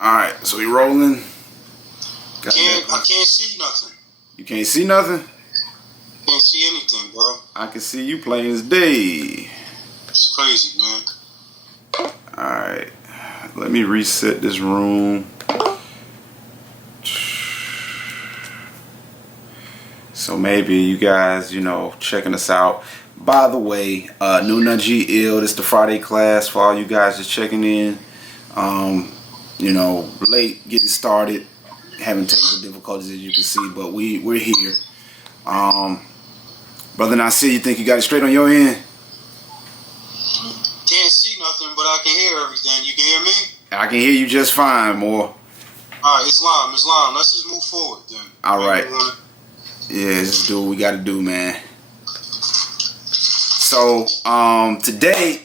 Alright, so we rolling. I can't see nothing. You can't see nothing? Can't see anything, bro. I can see you plain as day. It's crazy, man. Alright, let me reset this room. So maybe you guys, checking us out. By the way, Nun Nagi ill. This is the Friday class for all you guys just checking in. Late getting started, having technical difficulties as you can see, but we're here. Brother Nasir, you think you got it straight on your end? Can't see nothing, but I can hear everything. You can hear me? I can hear you just fine, Moore. Alright, Islam. Let's just move forward then. Alright. Yeah, just do what we gotta do, man. So, today,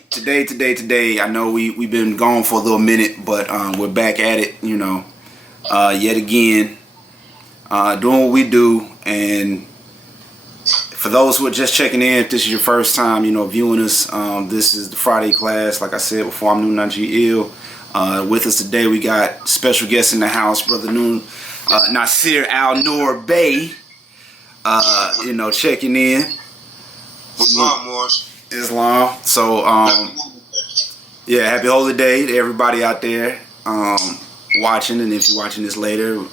I know we've been gone for a little minute, but we're back at it, yet again, doing what we do. And for those who are just checking in, if this is your first time, viewing us, this is the Friday class. Like I said before, I'm Nun Nagi ill. With us today, we got special guests in the house, Brother Nasir Al Nur Bey, checking in. Islam, Moorish. Islam. So, yeah, happy holy day to everybody out there watching. And if you're watching this later,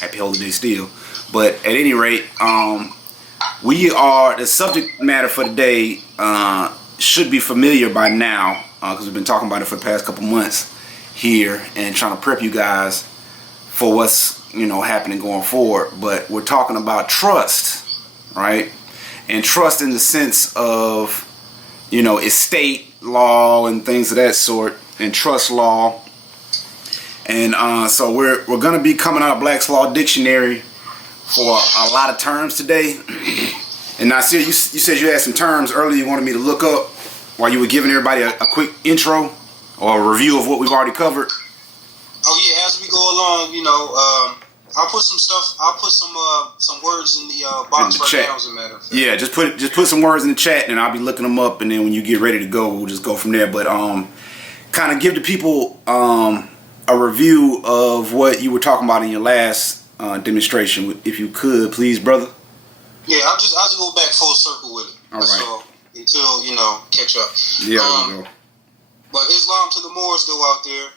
happy holy day still. But at any rate, the subject matter for today should be familiar by now because we've been talking about it for the past couple months here and trying to prep you guys for what's, happening going forward. But we're talking about trust, right? And trust in the sense of, estate law and things of that sort, and trust law. And so we're going to be coming out of Black's Law Dictionary for a lot of terms today. And Nasir, you said you had some terms earlier you wanted me to look up while you were giving everybody a quick intro or a review of what we've already covered. Oh yeah, as we go along, I'll put some stuff. I'll put some words in the box in the chat. Now, as a matter of fact. Yeah, just put some words in the chat, and I'll be looking them up. And then when you get ready to go, we'll just go from there. But kind of give the people a review of what you were talking about in your last demonstration, if you could, please, brother. Yeah, I'll just go back full circle with it. All right. So until catch up. Yeah. But Islam to the Moors though out there,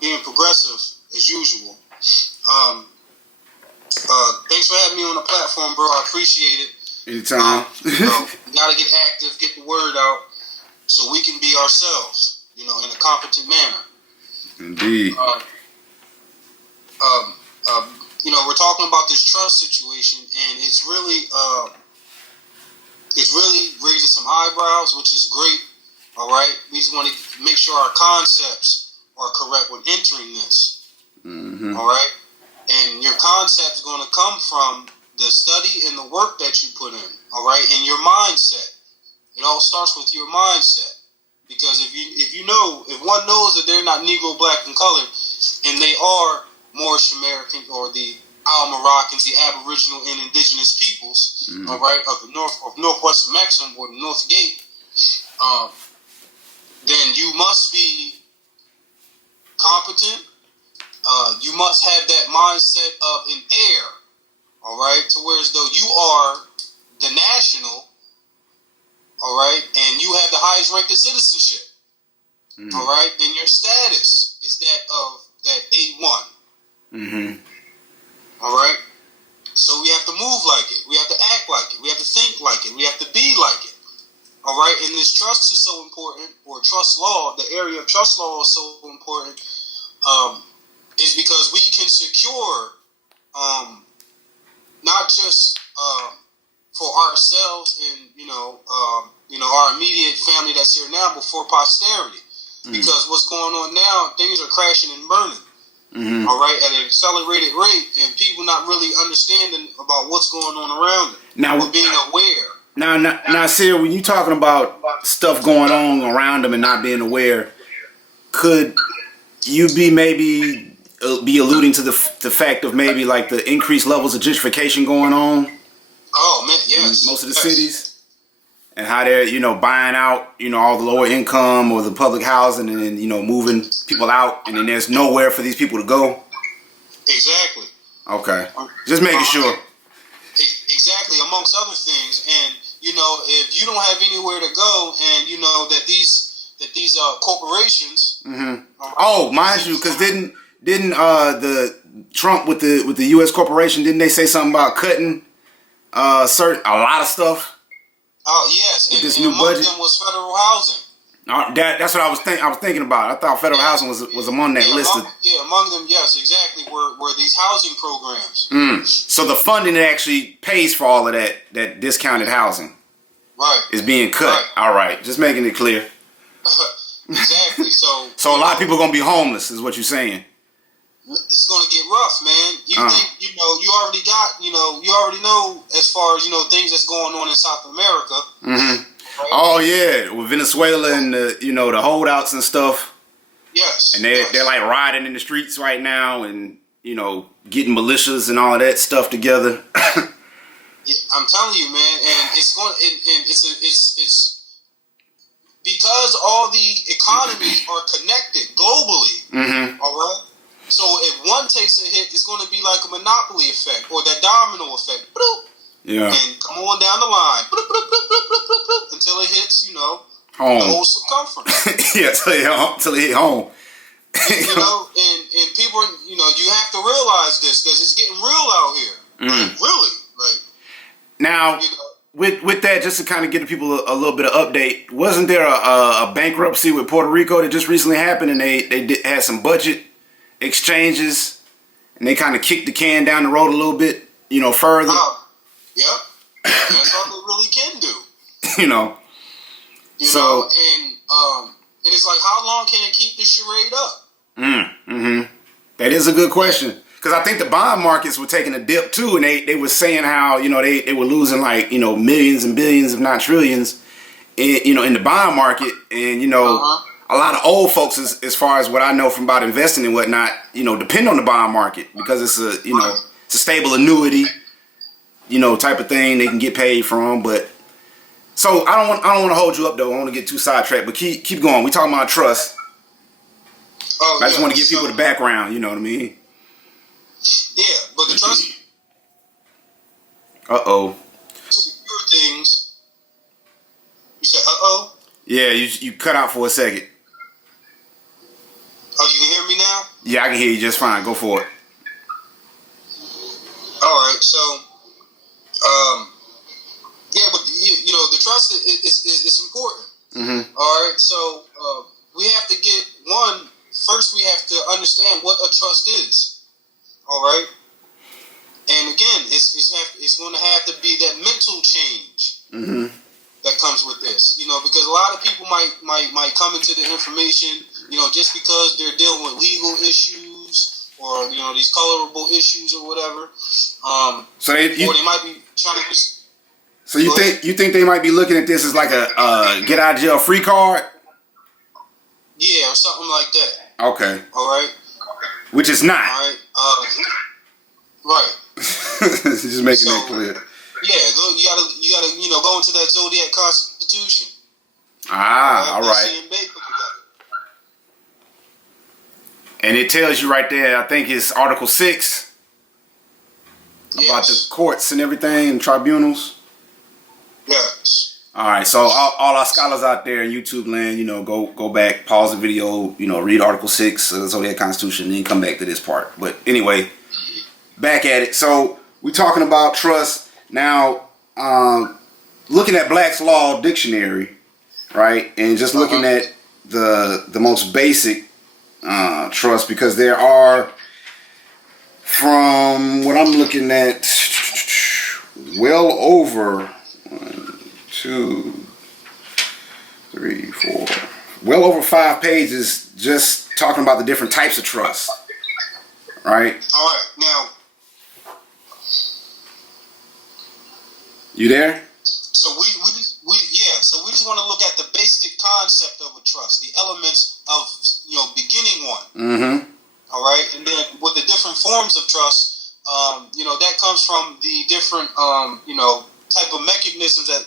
being progressive as usual. Thanks for having me on the platform, bro. I appreciate it. Anytime. We gotta get active, get the word out, so we can be ourselves, in a competent manner. Indeed. We're talking about this trust situation, and it's really raising some eyebrows, which is great. All right, we just want to make sure our concepts are correct when entering this. Mm-hmm. All right. And your concept is going to come from the study and the work that you put in, all right, and your mindset. It all starts with your mindset, because if one knows that they're not Negro, black, and colored, and they are Moorish American or the Al Moroccans, the Aboriginal and Indigenous peoples, mm-hmm. all right, of Northwest Amexem or the North Gate, then you must be competent. You must have that mindset of an heir, all right, to where as though you are the national, all right, and you have the highest rank of citizenship, all right, then your status is that of that A1, all right. So we have to move like it, we have to act like it, we have to think like it, we have to be like it, all right. And this trust is so important, or trust law, the area of trust law is so important. Is because we can secure not just for ourselves and our immediate family that's here now, but for posterity. Because what's going on now, things are crashing and burning. All right, at an accelerated rate, and people not really understanding about what's going on around them. Now we're being aware. Now, Sir, when you're talking about stuff going on around them and not being aware, could you be alluding to the fact of maybe like the increased levels of gentrification going on? Oh man, yes. In most of the cities, and how they're, you know, buying out, you know, all the lower income or the public housing, and then, you know, moving people out, and then there's nowhere for these people to go. Exactly. Okay. Just making sure. Exactly, amongst other things. And, you know, if you don't have anywhere to go, and, you know, that these corporations... Mm-hmm. Oh, mind you, because didn't the Trump with the U.S. corporation, didn't they say something about cutting a lot of stuff? Oh, yes. With this and new among budget? them was federal housing. That's what I was thinking about. I thought federal housing was among that list. Among them, yes, exactly. Were these housing programs? So the funding that actually pays for all of that discounted housing, right, is being cut. Right. All right, just making it clear. Exactly. So a lot of people are gonna be homeless, is what you're saying. It's gonna get rough, man. You think, you know, you already know as far as, you know, things that's going on in South America. Mm-hmm. Right? Oh yeah, with Venezuela and the holdouts and stuff. Yes. And they're like riding in the streets right now, and, you know, getting militias and all of that stuff together. I'm telling you, man, and it's going, and it's because all the economies are connected globally. Mm-hmm. All right. So if one takes a hit, it's going to be like a monopoly effect or that domino effect. Yeah. And come on down the line until it hits, you know, home. The whole circumference. Yeah, till it hit home. You know, and people, you know, you have to realize this because it's getting real out here. Like, really, like. Now, you know, with that, just to kind of give people a little bit of update, wasn't there a bankruptcy with Puerto Rico that just recently happened, and they had some budget exchanges, and they kind of kicked the can down the road a little bit, you know, further. Yep. That's all they really can do. You know. So, and it's like, how long can it keep the charade up? Mm-hmm. That is a good question. Because I think the bond markets were taking a dip too, and they were saying how, you know, they were losing like, you know, millions and billions, if not trillions, in the bond market. And, you know, a lot of old folks, as far as what I know from about investing and whatnot, you know, depend on the bond market because it's a, you know, it's a stable annuity, you know, type of thing they can get paid from. But so I don't want to hold you up though. I don't want to get too sidetracked, but keep going. We talking about trust. I just want to give people the background. You know what I mean? Yeah, but the trust. Things. You said Yeah, you cut out for a second. Oh, you can hear me now? Yeah, I can hear you just fine. Go for it. All right, so, yeah, but you know, the trust is important. Mm-hmm. All right, so we have to get first. We have to understand what a trust is. All right, and again, it's going to have to be that mental change that comes with this. You know, because a lot of people might come into the information, you know, just because they're dealing with legal issues or, you know, these colorable issues or whatever. Or they might be trying to. So you think they might be looking at this as like a get out of jail free card? Yeah, or something like that. Okay. All right. Which is not. All right. Right. Just making that clear. Yeah, you gotta, you know, go into that Zodiac Constitution. All right. And it tells you right there, I think it's Article 6 about the courts and everything and tribunals. Yes. All right, so all our scholars out there in YouTube land, you know, go back, pause the video, you know, read Article 6 of the Zodiac Constitution, and then come back to this part. But anyway, back at it. So we're talking about trust now. Looking at Black's Law Dictionary, right, and just looking at the most basic trust, because there are, from what I'm looking at, well over 1, 2, 3, 4, well over 5 pages just talking about the different types of trust, right? All right, now. You there? So we just want to look at the basic concept of a trust, the elements of, you know, beginning one. Mm-hmm. All right, and then with the different forms of trust, you know, that comes from the different, you know, type of mechanisms that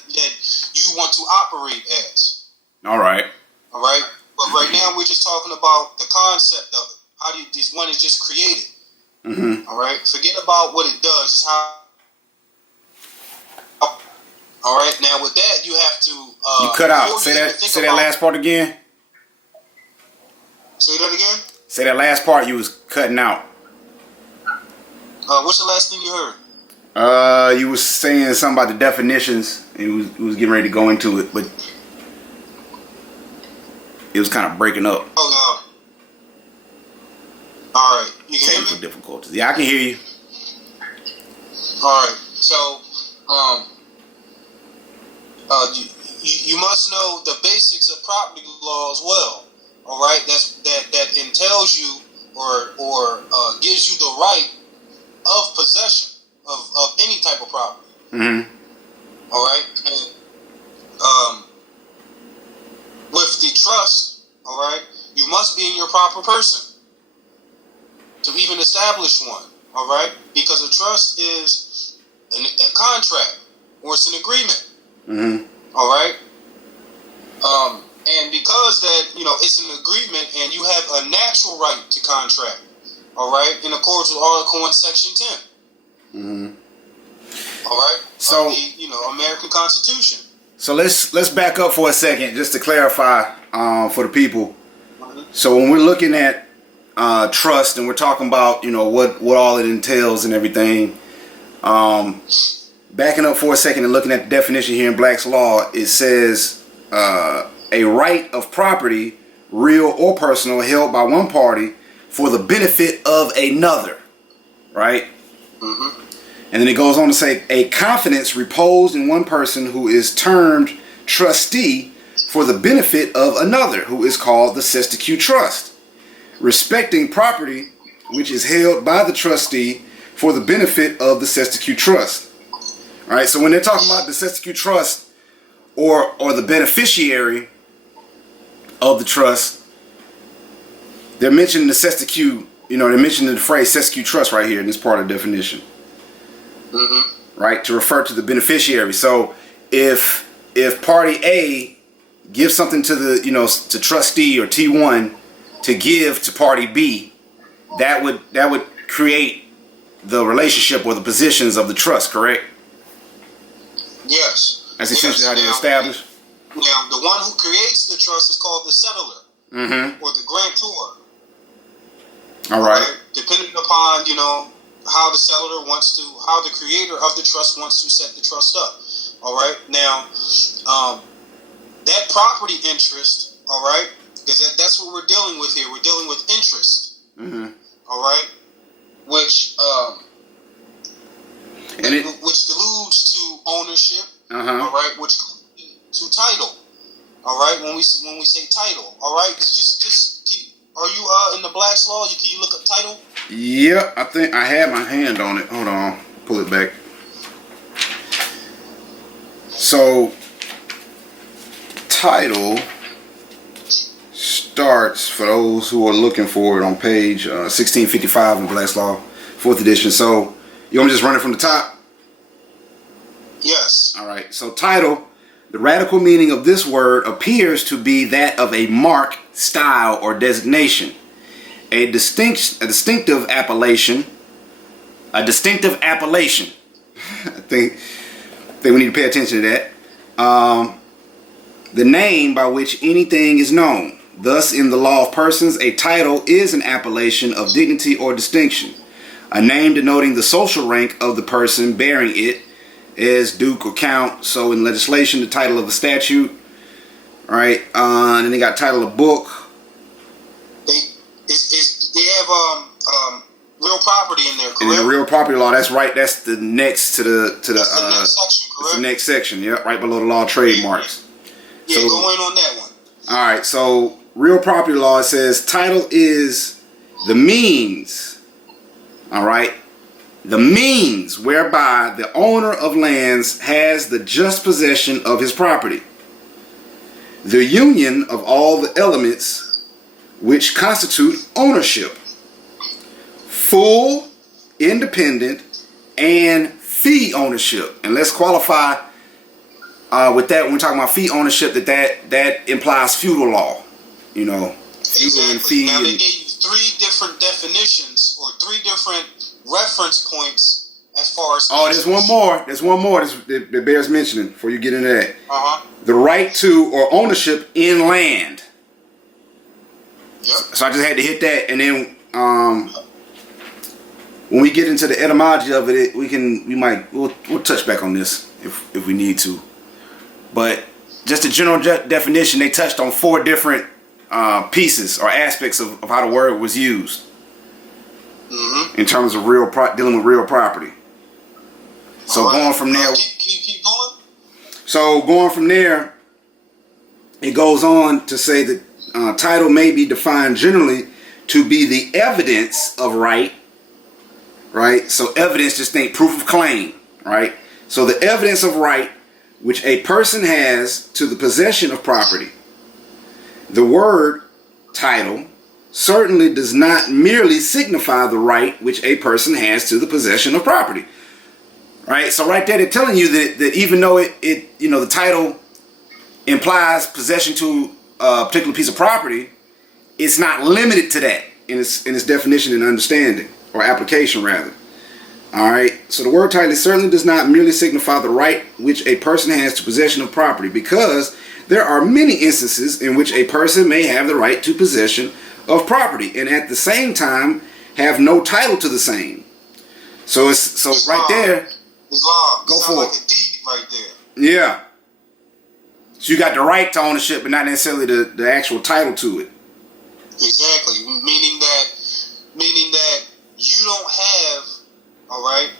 you want to operate as. All right. All right. But right now we're just talking about the concept of it. How do you? This one is just created. Mm-hmm. All right. Forget about what it does. It's how. All right. Now with that, you have to. You cut out. Say that last part again. Say that again. Say that last part. You was cutting out. What's the last thing you heard? You was saying something about the definitions. You was getting ready to go into it, but it was kind of breaking up. Oh no. All right. You can hear me? Technical difficulties. Yeah, I can hear you. All right. So, you must know the basics of property law as well. All right. That entails you or gives you the right of possession of any type of property. Mm-hmm. All right. And, with the trust, all right, you must be in your proper person to even establish one. All right, because a trust is a contract or it's an agreement. Mm-hmm. All right. And because that, it's an agreement and you have a natural right to contract. All right, in accordance with Article 1, Section 10. Mm-hmm. All right. So of the, American Constitution. So let's back up for a second just to clarify for the people. Mm-hmm. So when we're looking at trust and we're talking about what all it entails and everything, backing up for a second and looking at the definition here in Black's Law, it says a right of property, real or personal, held by one party for the benefit of another, right? Mm-hmm. And then it goes on to say a confidence reposed in one person who is termed trustee for the benefit of another, who is called the cestui trust, respecting property which is held by the trustee for the benefit of the cestui trust. All right, so when they're talking about the cestui trust or the beneficiary of the trust, they're mentioning the cestui, they're mentioning the phrase cestui trust right here in this part of the definition. Mm-hmm. Right, to refer to the beneficiary. So if party A gives something to the to trustee or T1 to give to party B, that would create the relationship or the positions of the trust, correct? Yes. That's essentially how they establish. Now, the one who creates the trust is called the settler, mm-hmm. or the grantor. All right. Depending upon how the settler how the creator of the trust wants to set the trust up. All right. Now, that property interest. All right, because that's what we're dealing with here. We're dealing with interest. Mm-hmm. All right, which which alludes to ownership. Uh-huh. All right, which to title. All right, when we say title. All right, are you in the Black's Law? Can you look up title? Yep, I think I have my hand on it. Hold on, pull it back. So, title starts, for those who are looking for it, on page 1655 in Black's Law, 4th edition. So, you want me to just run it from the top? Yes. All right. So, title, the radical meaning of this word appears to be that of a mark, style, or designation. A distinctive appellation. I think we need to pay attention to that. The name by which anything is known. Thus, in the law of persons, a title is an appellation of dignity or distinction. A name denoting the social rank of the person bearing it, as duke or count. So in legislation, the title of a statute. All right. And then they got title of book. They have real property in there, correct? And in the real property law, that's right. That's the next to the next section, correct? It's the next section. Yep, right below the law of trademarks. Yeah, so, go in on that one. All right. So real property law says title is the means. All right. The means whereby the owner of lands has the just possession of his property. The union of all the elements which constitute ownership. Full, independent, and fee ownership. And let's qualify with that when we're talking about fee ownership, that implies feudal law. You know, feudal and fee. Now, they gave you 3 different definitions or 3 different reference points as far as... Oh, there's one more. There's one more that bears mentioning before you get into that. Uh-huh. The right to or ownership in land. Yep. So I just had to hit that, and then when we get into the etymology of it, we'll touch back on this if we need to. But just a general definition, they touched on 4 different pieces or aspects of how the word was used in terms of dealing with real property. So going from there, keep going. So going from there, it goes on to say that title may be defined generally to be the evidence of right. So evidence, just think proof of claim, right? So the evidence of right which a person has to the possession of property. The word title certainly does not merely signify the right which a person has to the possession of property. Right? So right there they're telling you that even though the title implies possession to a particular piece of property, it's not limited to that in its definition and understanding, or application rather. Alright, so the word title certainly does not merely signify the right which a person has to possession of property, because there are many instances in which a person may have the right to possession of property and at the same time have no title to the same. So right there, go for it. Like a deed right there. Yeah. So you got the right to ownership, but not necessarily the actual title to it. Exactly, meaning that you don't have. All right.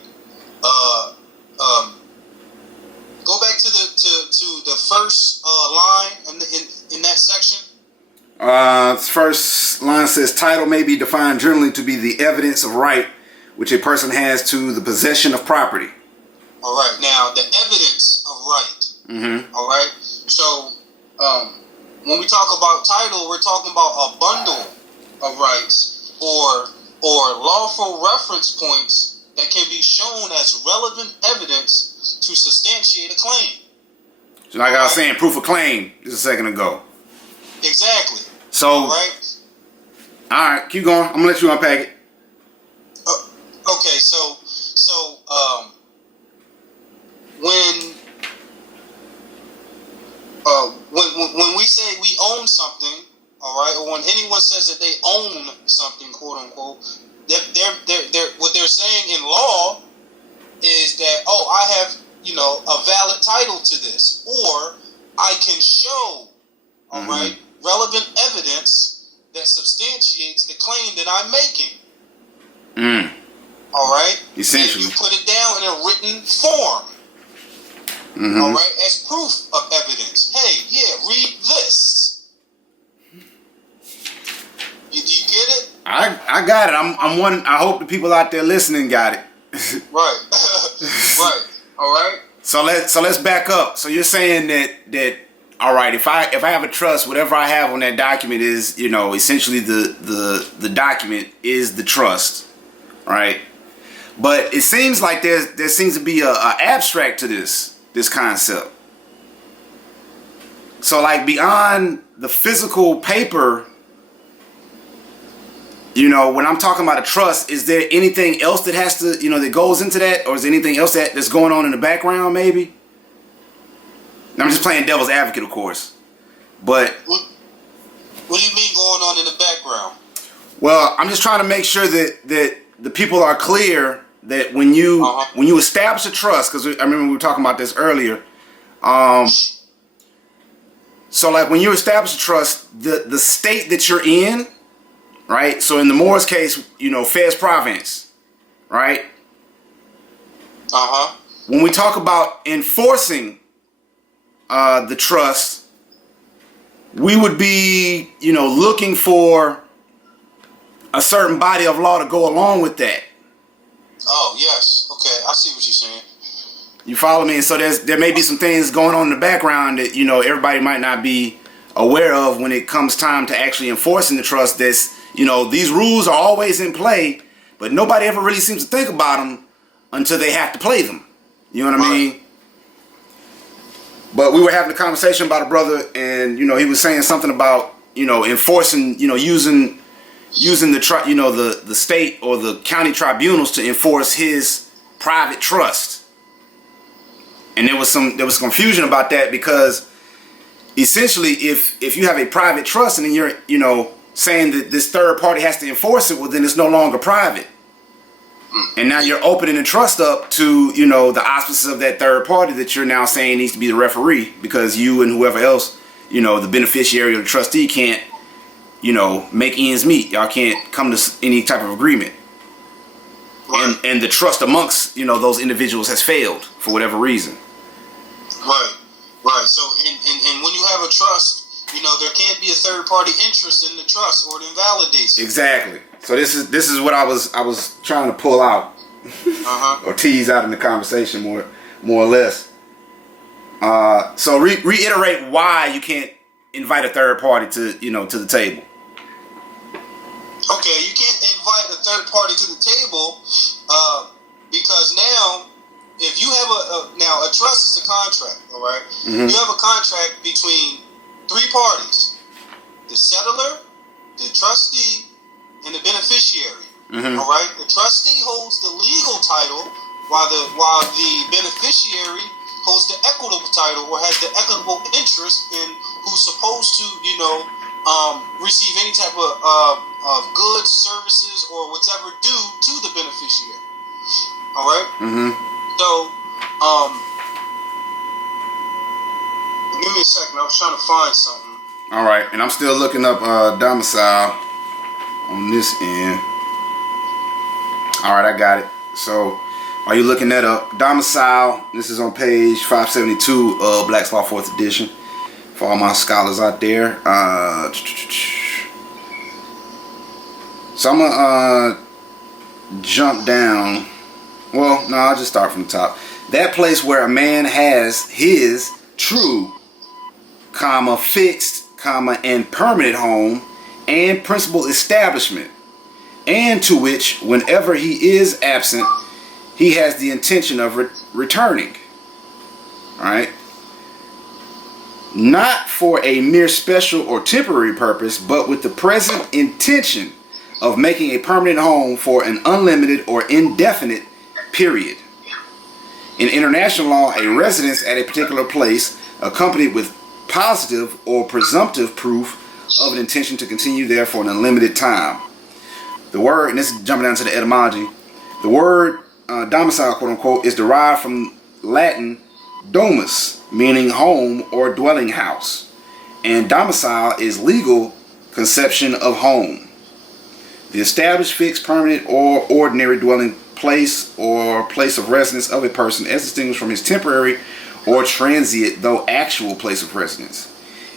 Go back to the first line in that section. First line says title may be defined generally to be the evidence of right which a person has to the possession of property. All right. Now the evidence of right. Mm-hmm. All right. So when we talk about title, we're talking about a bundle of rights or lawful reference points that can be shown as relevant evidence to substantiate a claim. So like I was saying, proof of claim just a second ago. Exactly. So, all right, keep going. I'm gonna let you unpack it. Okay, so when we say we own something, all right, or when anyone says that they own something, quote unquote, they're what they're saying in law is that, I have, a valid title to this, or I can show, all right, relevant evidence that substantiates the claim that I'm making. All right? Essentially. And you put it down in a written form. All right? As proof of evidence. Hey, read this. Do you get it? I got it. I hope the people out there listening got it. Right. Right. All right. So let's back up. So you're saying that all right, if I have a trust, whatever I have on that document is, essentially the document is the trust, right? But it seems like there seems to be a abstract to this concept. So like beyond the physical paper, when I'm talking about a trust, is there anything else that has to, that goes into that, or is there anything else that's going on in the background maybe? I'm just playing devil's advocate, of course. But what do you mean going on in the background? Well, I'm just trying to make sure that the people are clear that when you establish a trust, because I remember we were talking about this earlier. So like when you establish a trust, the state that you're in, right? So in the Moorish case, fezprovince, right? When we talk about enforcing the trust, we would be, looking for a certain body of law to go along with that. Oh, yes. Okay, I see what you're saying. You follow me? And so there may be some things going on in the background that, everybody might not be aware of when it comes time to actually enforcing the trust. That's, these rules are always in play, but nobody ever really seems to think about them until they have to play them. You know what I mean? But we were having a conversation about a brother, and you know, he was saying something about, you know, enforcing, you know, using the state or the county tribunals to enforce his private trust. And there was confusion about that, because essentially if you have a private trust and then you're, you know, saying that this third party has to enforce it, well, then it's no longer private. And now you're opening the trust up to, you know, the auspices of that third party that you're now saying needs to be the referee, because you and whoever else, you know, the beneficiary or the trustee can't, you know, make ends meet. Y'all can't come to any type of agreement. Right. And the trust amongst, you know, those individuals has failed for whatever reason. Right. So, and when you have a trust, you know, there can't be a third party interest in the trust, or it invalidates it. Exactly. So this is what I was trying to pull out, or tease out in the conversation more or less. So reiterate why you can't invite a third party to, you know, to the table. Okay, you can't invite a third party to the table because now, if you have a trust is a contract, all right? Mm-hmm. You have a contract between three parties: the settler, the trustee, and the beneficiary. Mm-hmm. All right, the trustee holds the legal title, while the beneficiary holds the equitable title, or has the equitable interest in who's supposed to, you know, receive any type of goods, services, or whatever due to the beneficiary. All right. Mm-hmm. So, give me a second. I was trying to find something. All right, and I'm still looking up domicile on this end. All right, I got it. So, while you're looking that up, domicile, this is on page 572 of Black's Law 4th edition. For all my scholars out there. So I'm going to jump down. Well, no, I'll just start from the top. That place where a man has his true, fixed, and permanent home and principal establishment, and to which, whenever he is absent, he has the intention of returning. Alright? Not for a mere special or temporary purpose, but with the present intention of making a permanent home for an unlimited or indefinite period. In international law, a residence at a particular place, accompanied with positive or presumptive proof of an intention to continue there for an unlimited time. The word, and this is jumping down to the etymology, the word domicile, quote unquote, is derived from Latin domus, meaning home or dwelling house, and domicile is legal conception of home. The established, fixed, permanent, or ordinary dwelling place or place of residence of a person, as distinguished from his temporary or transient, though actual, place of residence.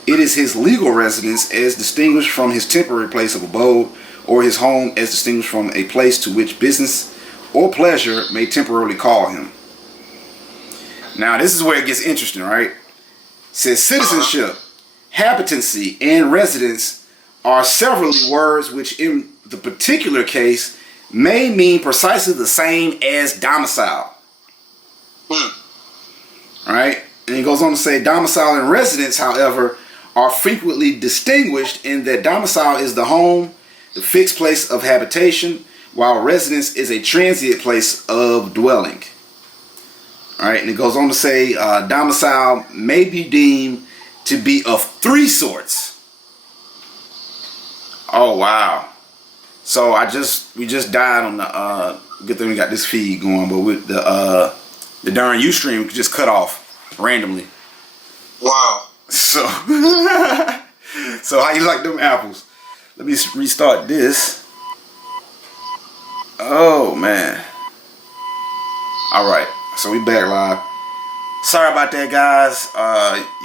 It is his legal residence, as distinguished from his temporary place of abode, or his home, as distinguished from a place to which business or pleasure may temporarily call him. Now, this is where it gets interesting, right? It says citizenship, habitancy, and residence are severally words which, in the particular case, may mean precisely the same as domicile. Right? And he goes on to say domicile and residence, however, are frequently distinguished in that domicile is the home, the fixed place of habitation, while residence is a transient place of dwelling. All right, and it goes on to say domicile may be deemed to be of three sorts. Oh wow! So we just died on the good thing we got this feed going, but with the darn Ustream just cut off randomly. Wow. So so how you like them apples? Let me restart this. Oh man. All right. So we back live. Sorry about that, guys.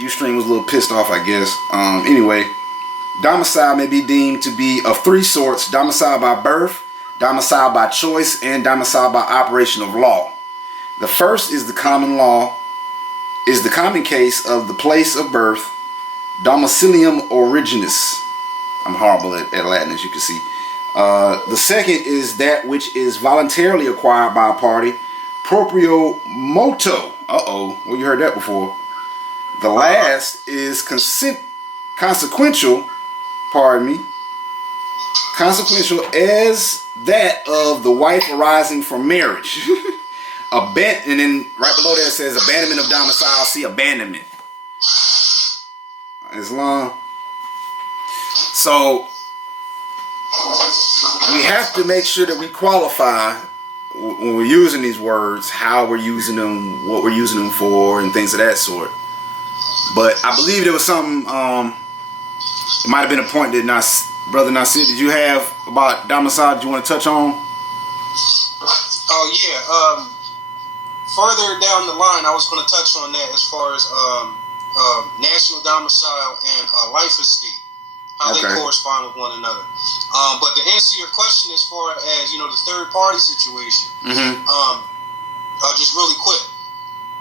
Ustream was a little pissed off, I guess. Anyway, domicile may be deemed to be of three sorts: domicile by birth, domicile by choice, and domicile by operation of law. The first is the common case of the place of birth, domicilium originis. I'm horrible at Latin, as you can see. The second is that which is voluntarily acquired by a party, proprio moto. Well, you heard that before. The last is consequential. Pardon me. Consequential as that of the wife arising from marriage. And then right below there it says abandonment of domicile. See abandonment. Islam. So we have to make sure that we qualify when we're using these words, how we're using them, what we're using them for, and things of that sort. But I believe there was something, it might have been a point that Brother Nasir, did you have about domicile that you want to touch on? Oh, yeah. Further down the line, I was going to touch on that as far as national domicile and life estate, how they correspond with one another. But to answer your question as far as, the third party situation, just really quick.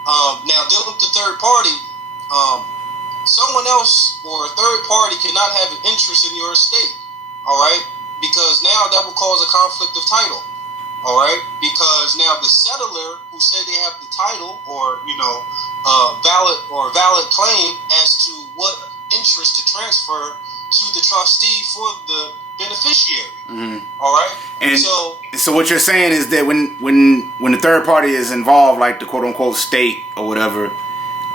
Now, dealing with the third party, someone else or a third party cannot have an interest in your estate, all right? Because now that will cause a conflict of title, all right? Because now the settler who said they have the title or, valid claim as to what interest to transfer to the trustee for the beneficiary, all right? And so what you're saying is that when the third party is involved, like the quote unquote state or whatever,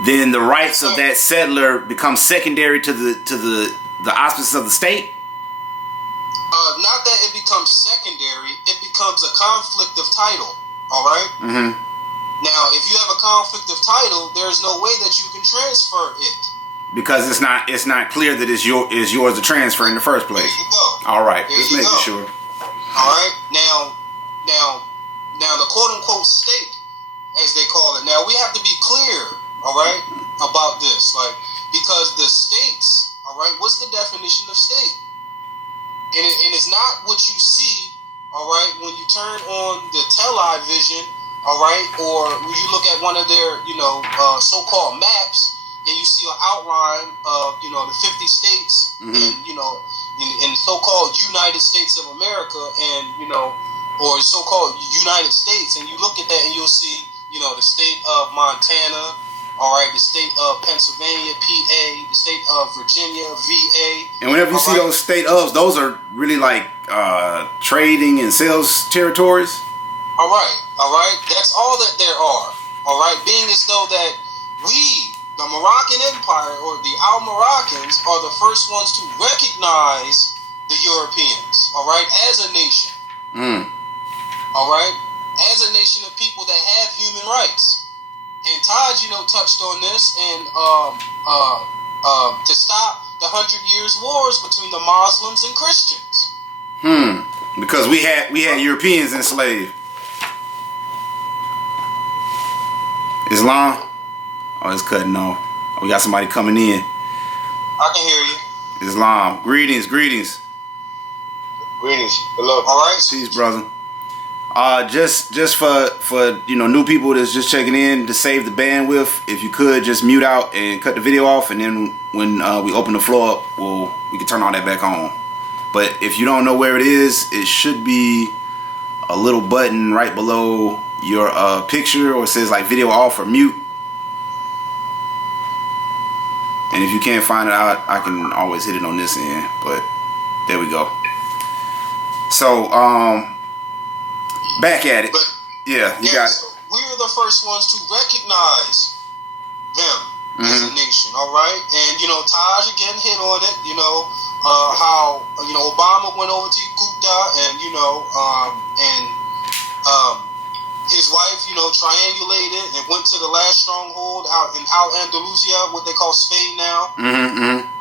then the rights of that settler become secondary to the auspices of the state? Not that it becomes secondary, it becomes a conflict of title, all right? Now, if you have a conflict of title, there's no way that you can transfer it. Because it's not clear that it's yours to transfer in the first place. There you go. All right, just making sure. All right, now the quote unquote state, as they call it. Now we have to be clear, all right, about this, because the states, all right, what's the definition of state? And it's not what you see, all right, when you turn on the television, all right, or when you look at one of their, so-called maps, and you see an outline of, the 50 states, and, in the so-called United States of America, and, or so-called United States, and you look at that and you'll see, the state of Montana, all right, the state of Pennsylvania, PA, the state of Virginia, VA. And whenever you see those state ofs, those are really like trading and sales territories? All right. That's all that there are. All right, being as though that we, the Moroccan Empire, or the Al-Moroccans, are the first ones to recognize the Europeans, all right, as a nation. All right, as a nation of people that have human rights. And Taj, touched on this, and to stop the 100 Years' Wars between the Muslims and Christians. Because we had Europeans enslaved. Islam? Oh, it's cutting off. Oh, we got somebody coming in. I can hear you. Islam. Greetings. Greetings. Hello. All right. Peace, brother. Just for new people that's just checking in, to save the bandwidth, if you could just mute out and cut the video off, and then when we open the floor up, we can turn all that back on. But if you don't know where it is, it should be a little button right below your picture, or it says like video off or mute. And if you can't find it out, I can always hit it on this end. But there we go. So back at it. But, you got it. We're the first ones to recognize them as a nation, all right? And, Taj again hit on it, how, Obama went over to Kuta and, his wife, triangulated and went to the last stronghold out in Andalusia, what they call Spain now,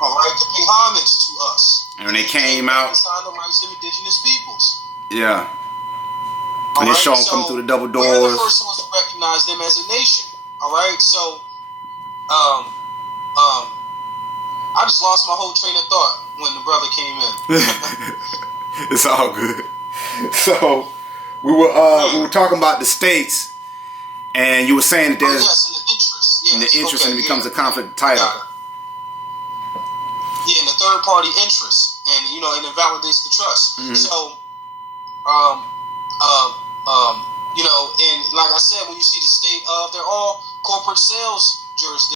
all right, to pay homage to us. And when they came out, and signed the rights of indigenous peoples. Yeah. And they saw them come through the double doors. We're the first ones to recognize them as a nation. All right, so I just lost my whole train of thought when the brother came in. It's all good. So we were talking about the states, and you were saying that there's an interest. Yes. And the interest, and it becomes a conflict of title. Yeah, and the third party interest, and and it validates the trust. So, You know, and like I said, when you see the state of, they're all corporate sales jurisdictions.